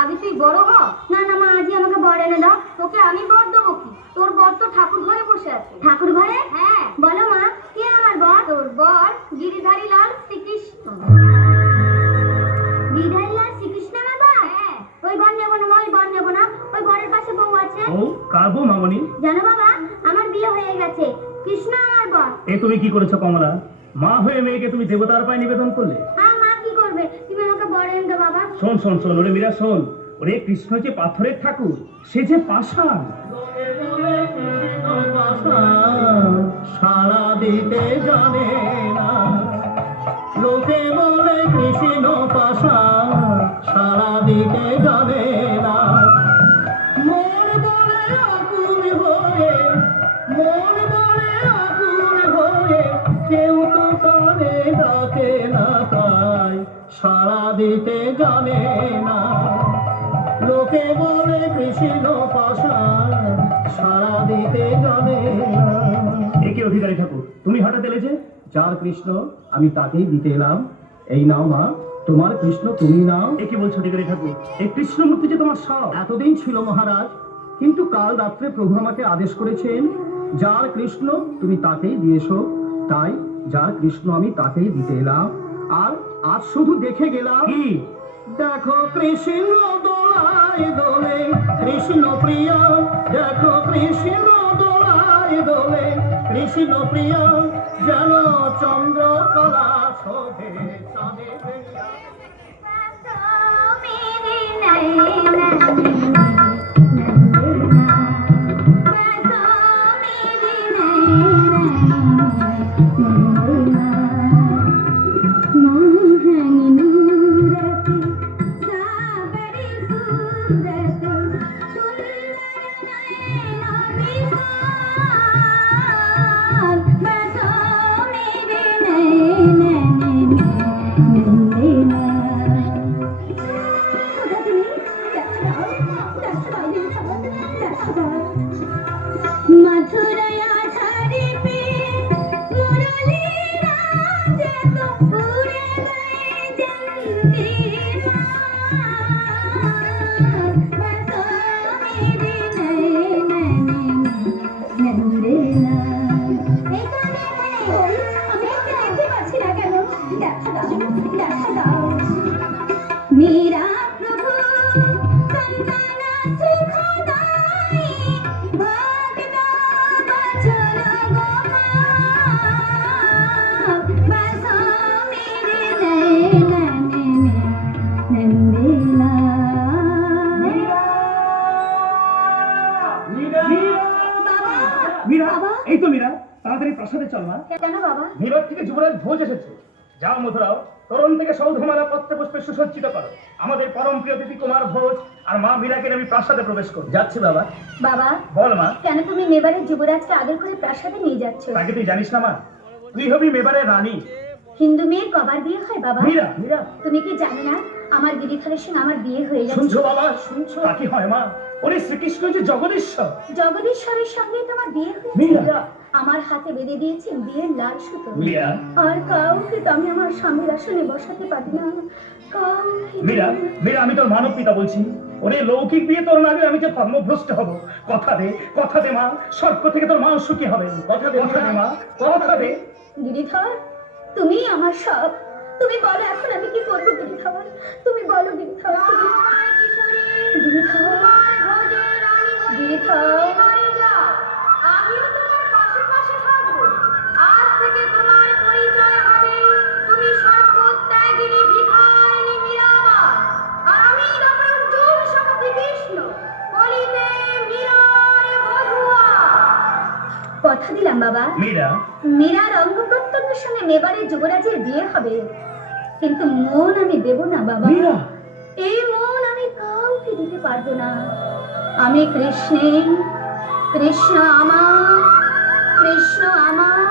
আগে তুই বড় হ। না না মা আজই আমাকে বর এনে দাও। তোকে আমি বর দেবো কি? তোর বর তো ঠাকুর ঘরে বসে আছে। ঠাকুর ঘরে? হ্যাঁ। বলো মা কে আমার বর? তোর বর গিরিধারী লাল শ্রীকৃষ্ণ। বিধারী লাল শ্রীকৃষ্ণ আমার বর? হ্যাঁ। ওই বর নেব না ওই বর নেব না। ওই বরের পাশে বউ আছে। ও কার বউ মামনি? জানো বাবা আমার বিয়ে হয়ে গেছে। কৃষ্ণ আমার বর। এ তুমি কি করেছ কমলা? মা হয়ে মেয়েকে তুমি দেবতার পায়ে নিবেদন করলে? বাবা। শোন শোন শোন ওরে মীরা শোন। ওরে কৃষ্ণ যে পাথরের ঠাকুর সে যে পাষাণ। সারা দিতে জানে না। লোকে বলে কৃষ্ণ পাষাণ সারা দিতে জানে বলে কৃষ্ণ সারা দিতে জানে একে অধিকারী ঠাকুর তুমি হঠাৎ এলে যে? যার কৃষ্ণ আমি তাকেই দিতে এলাম। এই নাও মা তোমার কৃষ্ণ তুমি নাও। একে বলছো অধিকারী ঠাকুর? এই কৃষ্ণমূর্তি যে তোমার সব। এতদিন ছিল মহারাজ কিন্তু কাল রাত্রে প্রভু আমাকে আদেশ করেছেন যার কৃষ্ণ তুমি তাকেই দিয়েছ। তাই যার কৃষ্ণ আমি তাকেই দিতে এলাম। আর আজ শুধু দেখে গেলাম কি? দেখো কৃষ্ণ দোলায় দোলে, কৃষ্ণ প্রিয়, দেখো কৃষ্ণ দোলায় দোলে, কৃষ্ণ প্রিয়, যেন চন্দ্র কলা শোভে চাঁদে তাড়াতাড়ি প্রাসাদে চল না কেন বাবা? মীরার থেকে যুবরাজ ভোজ এসেছে। যাও মধুরাও তরুণ থেকে সৌধমালা পত্র পুষ্পে সুসজ্জিত করো। আমাদের পরম প্রিয় অতিথি কুমার ভোজ আর মা মীরাকে আমি প্রাসাদে প্রবেশ করব। যাচ্ছি বাবা। বাবা বল মা। কেন তুমি মেবারের যুবরাজকে আদর করে প্রাসাদে নিয়ে যাচ্ছ? তাকে তুই জানিস না মা। তুই হবি মেবারের রানী। হিন্দু মেয়ের কবার বিয়ে হয় বাবা? মীরা মীরা। তুমি কি জানো না? আমার গিরিধরের সঙ্গে আমার বিয়ে হয়ে শুনছো বাবা? শুনছো। তা কি হয় মা? ওরে শ্রীকৃষ্ণ যে জগদীশ্বর। জগদীশ্বরের সঙ্গে তোমার বিয়ে মীরা। আমার হাতে বেঁধে দিয়েছেন বিয়ের লাল সুতো। মীরা। আর কাউকে তো আমি আমার স্বামীর আসনে বসাতে পারি না। কাউকে মীরা মীরা আমি তোর মানব পিতা বলছি। ওরে লৌকিক বিয়ে তোর না আমি যে কর্মভ্রষ্ট হব। কথা দে কথা দে মা স্বর্গ থেকে তোর মা সুখী হবে। কথা দে কথা দে মা কথা দে। গিরিধর তুমি আমার সব। তুমি বলো এখন আমি কি করব গিরিধর? তুমি বলো গিরিধর গিরিধর। গিরিধর। আমিও তোমার বললাম বাবা। মীরা। মীরা অঙ্গপ্রত্যঙ্গের সঙ্গে মেবারে যুবরাজের বিয়ে হবে। কিন্তু মন আমি দেব না বাবা। মীরা। এই মন আমি কাউকে দিতে পারব না। আমি কৃষ্ণের। কৃষ্ণ আমার। কৃষ্ণ আমার।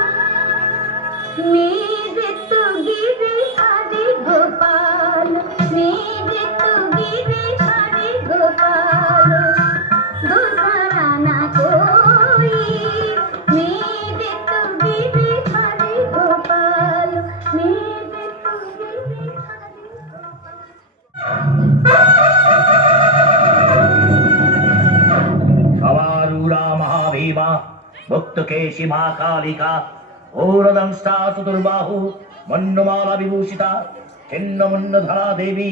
মেয়ে তো গিবে আরে গোপাল। মেয়ে তো গিবে আরে গোপাল। দোসারা না ভক্তকেশী মা কালিকা। ঔরদংষ্টা চতুর্বাহু মন্যমালা বিভূষিতা ছিন্নমন্য ধরা দেবী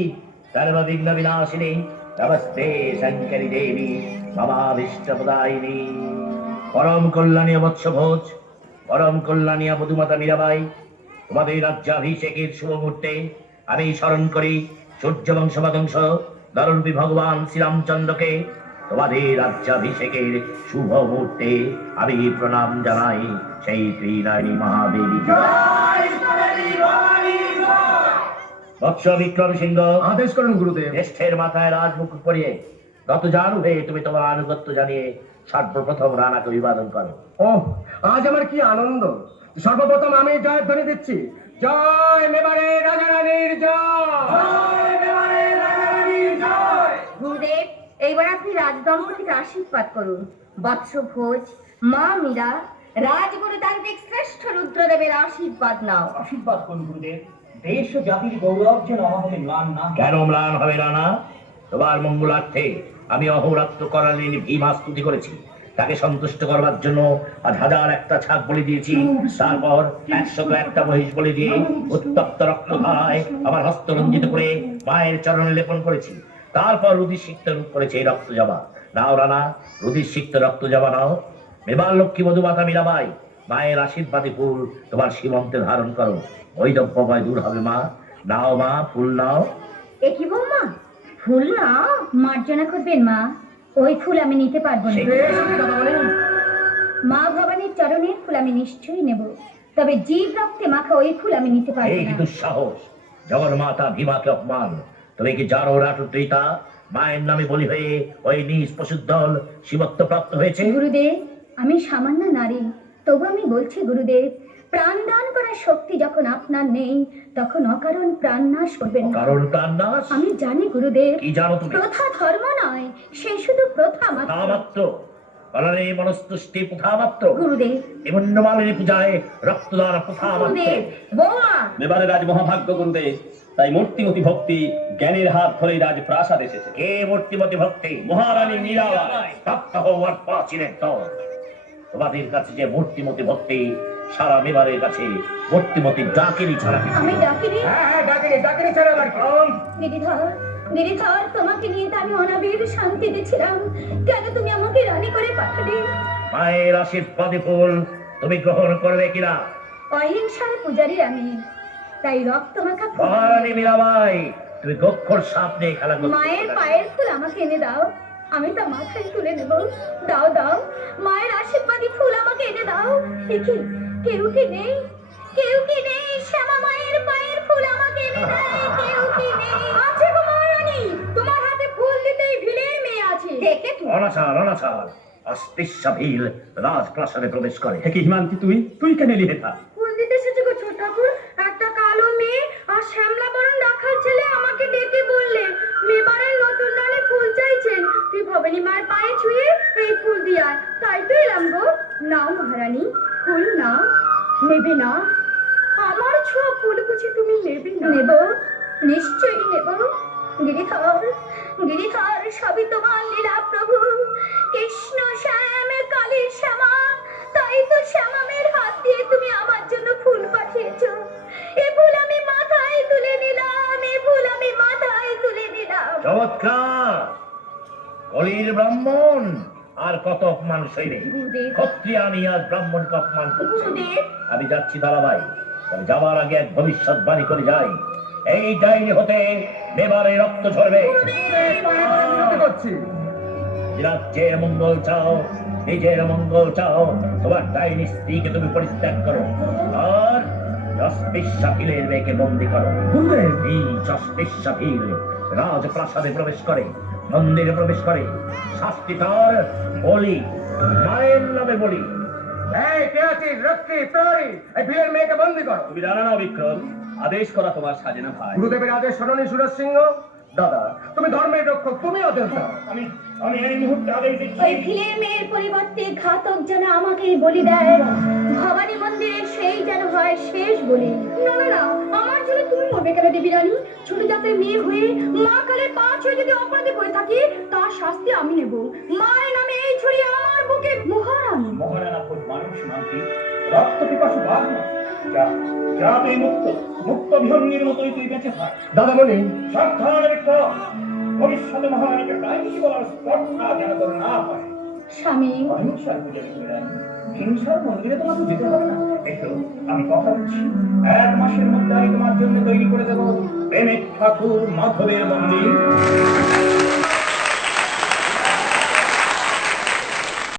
সর্ববিঘ্ন বিনাশিনী। নমস্তে শঙ্করী দেবী মমাভিষ্টপদায়িনী পরম কল্যাণী বৎস ভোজ পরম কল্যাণী মধুমাতা মীরাবাই। তোমাদের রাজ্যাভিষেকের শুভ মুহূর্তে আমি স্মরণ করি সূর্য বংশবংশ দরুপি ভগবান শ্রীরামচন্দ্রকে। তোমাদের রাজ্যাভিষেকের শুভ মুহূর্তে আমি প্রণাম জানাই সেই ত্রিনারী মহাদেবী। বৎস বিক্রম সিংহ আদেশ করুন গুরুদেব। জ্যেষ্ঠের মাথায় রাজমুকুট পরিয়ে গত জানু হয়ে তুমি তোমার আনুগত্য জানিয়ে সর্বপ্রথম রানাকে অভিবাদন করো। ও আজ আমার কি আনন্দ? সর্বপ্রথম আমি জয় ধ্বনি দিচ্ছি। জয় মেবারে রাজা রানীর জয় মেবারে রাজা রানীর জয়! গুরুদেব এইবার আপনি রাজদম্পতিকে আশীর্বাদ করুন। বৎস ভোজ মা মীরা রাজগুরু তান্ত্রিক শ্রেষ্ঠ রুদ্রদেবের আশীর্বাদ নাও। আশীর্বাদ করুন গুরুদেব। দেশ ও জাতির গৌরব যেন আমাদের ম্লান না কেন ম্লান হবে রানা তোমার মঙ্গলার্থে আমি অহোরাত্র করালিনী ভীমা স্তুতি করেছি। তাকে সন্তুষ্ট করবার জন্য আজ হাজার একটা ছাগ বলে দিয়েছি। তারপর একশত একটা মহিষ বলে দিয়ে উত্তপ্ত রক্ত আমার হস্ত রঞ্জিত করে মায়ের চরণে লেপন করেছি। তারপর রুদির সিক্ত রূপ করেছে এই রক্ত জবা। নাও রানা রুদির সিক্ত রক্ত জবা নাও। মেবার লক্ষ্মী মধুমাতা মীরাবাই মায়ের আশীর্বাদী ফুল তোমার সীমন্তে ধারণ করো। বৈদব্য ভয় দূর হবে মা। নাও মা ফুল নাও। এ কি বৌমা? ফুল নাও? মার্জনা করবেন মা? ওই ফুল আমি নিতে পারব না। মা ভবানীর চরণের ফুল আমি নিশ্চয়ই নেব। তবে জীব রক্তে মাখা ওই ফুল আমি নিতে পারব এই না। দুঃসাহস? জগন্মাতা ভীমাকে অপমান। তুমি কি জানো রাটুত্রিতা মায়ের নামে বলি হয়ে ওই নিজ পশুর দল শিবত্ব প্রাপ্ত হয়েছে? গুরুদেব আমি সামান্য নারী তবু আমি বলছি গুরুদেব প্রাণ দান করার শক্তি যখন আপনার নেই তখন অকারণ প্রাণ নাশ করবেন কারণ প্রাণ নাশ? আমি জানি গুরুদেব কি জানো তুমি? প্রথা ধর্ম নয় সে শুধু প্রথা মাত্র। মাত্র বলরে মনস্তুষ্টি প্রথা মাত্র গুরুদেব। নিমন্নমালিনী পূজায় রক্তদান প্রথা মাত্র মেবারে রাজ মহাভাগ্য গুরুদেব তাই মূর্তিমতি ভক্তি জ্ঞানের হাত ধরেই রাজ প্রাসাদ এসেছে। কে মূর্তিমতি ভক্তি মহারানী মীরাবাই প্রাপ্ত হওয়ার প্রাচীনের দল তোমাদের কাছে যে মূর্তিমতি ভক্তি সারা মেবারের কাছে মূর্তিমতি ডাকেরই ছাড়া আমি নয়। ডাকিনি? হ্যাঁ হ্যাঁ ডাকিনি ডাকিনি ছাড়া আবার কি? গিরিধর গিরিধর তোমাকে নিয়ে তো আমি অনাবির শান্তিতে ছিলাম। কেন তুমি আমাকে রানী করে পাঠালে? মায়ের আশীর্বাদী ফুল তুমি গ্রহণ করবে কিনা? অহিংসার পূজারী আমি। তাই রক্ত মাখা মহারানী মীরাবাই তুমি গক্ষর সাপ নিয়ে খেলা করছ মায়ের পায়ের ফুল আমাকে এনে দাও। আমি তা মাথায় তুলে নেব। দাও দাও। মায়ের আশীর্বাদী ফুল আমাকে এনে দাও। দেখি কেউ কি নেই? কেউ কি নেই? শ্যামা মায়ের পায়ের ফুল আমাকে এনে দেয়। কেউ কি নেই? আছে গো মহারানী। তোমার হাতে ফুল দিতেই ভিড়ের মেয়ে আছে। দেখে তুমি অনাচার অনাচার। অস্পৃশ্য ভিল রাজপ্রাসাদে প্রবেশ করে। কি হিমান্তি তুই তুই কেন এলি মায়ের পায়ে ছুঁয়ে এই ফুল দিয়ে আয়। তাই তো এলাম গো। নাও মহারানী ফুল নাও। নেবে না। আমার ছোঁয়া ফুল বুঝি তুমি নেবে না। নেব নিশ্চয়ই নেব। গিরিধর গিরিধর সবই তোমার লীলা প্রভু। কৃষ্ণ শ্যাম কালী শ্যামা তাই তো শ্যামামের হাত দিয়ে তুমি আমার জন্য ফুল পাঠিয়েছো। এ ফুল আমি মাথায় তুলে নিলাম এ ফুল আমি মাথায় তুলে নিলাম। চমৎকার! কলির ব্রাহ্মণ আর কত অপমান সইবে ক্ষত্রিয় আমি আজ ব্রাহ্মণকে অপমান করছি আমি যাচ্ছি দালাভাই তবে যাওয়ার আগে এক ভবিষ্যৎবাণী করে যাই। এই ডাইনি হতে মেবারে রক্ত ঝরবে। সত্যি রাজ্যের মঙ্গল চাও নিজের মঙ্গল চাও তোমার ডাইনি স্ত্রীকে তুমি পরিত্যাগ করো। আর যশবিশ্বাফিলের মেয়েকে বন্দি করো। এই যশবিশ্বাফিল রাজপ্রাসাদে প্রবেশ করে। মন্দিরে প্রবেশ করে। শাস্তি তার বলি মায়ের নামে বলি। এই কে আছিস? রক্ষী প্রহরী এই ভিড়ের মেয়েকে বন্দি করো। তুমি জানো না বিক্রম আদেশ করা তোমার সাজে না ভাই। গুরুদেবের আদেশ শোনি সুরজ সিংহ? দাদা তুমি ধর্মের রক্ষক তুমি আদেশ দাও আমি আমি এই মুহূর্তে আদেশ দিচ্ছি। ওই ভিলের মেয়ের পরিবর্তে ঘাতক যেন আমাকেই বলি দেয়। ভবানী সেই যেন হয় শেষ বলি। না না না আমার জন্য মরবে কেন দেবী রানী ছোট জাতের মেয়ে হয়ে মা কালে পা ছুঁয়ে যদি অপরাধী করে থাকি তার শাস্তি আমি নেব। মায়ের নামে এই ছড়িয়ে আমার বুকে মহারানী। মহারানা খোঁজ মানুষ মানতি রক্ত পিপাসু বাঘ না যা যা তুই মুক্ত মুক্ত বিহঙ্গির মতোই তুই বেঁচে থাক। দাদা দাদামণি সাবধান বিক্রম ভবিষ্যতে মহারানীকে ডাইনি বলার স্পর্ধা যেন তোর না হয়। স্বামী। অহিংসার পূজা করে হিংসার মন্দিরে তোমাকে যেতে হবে না। দেখো, আমি কথা বলছি। এক মাসের মধ্যে আমি তোমার জন্য তৈরি করে দেবো প্রেমের ঠাকুর মাধবের মন্দির।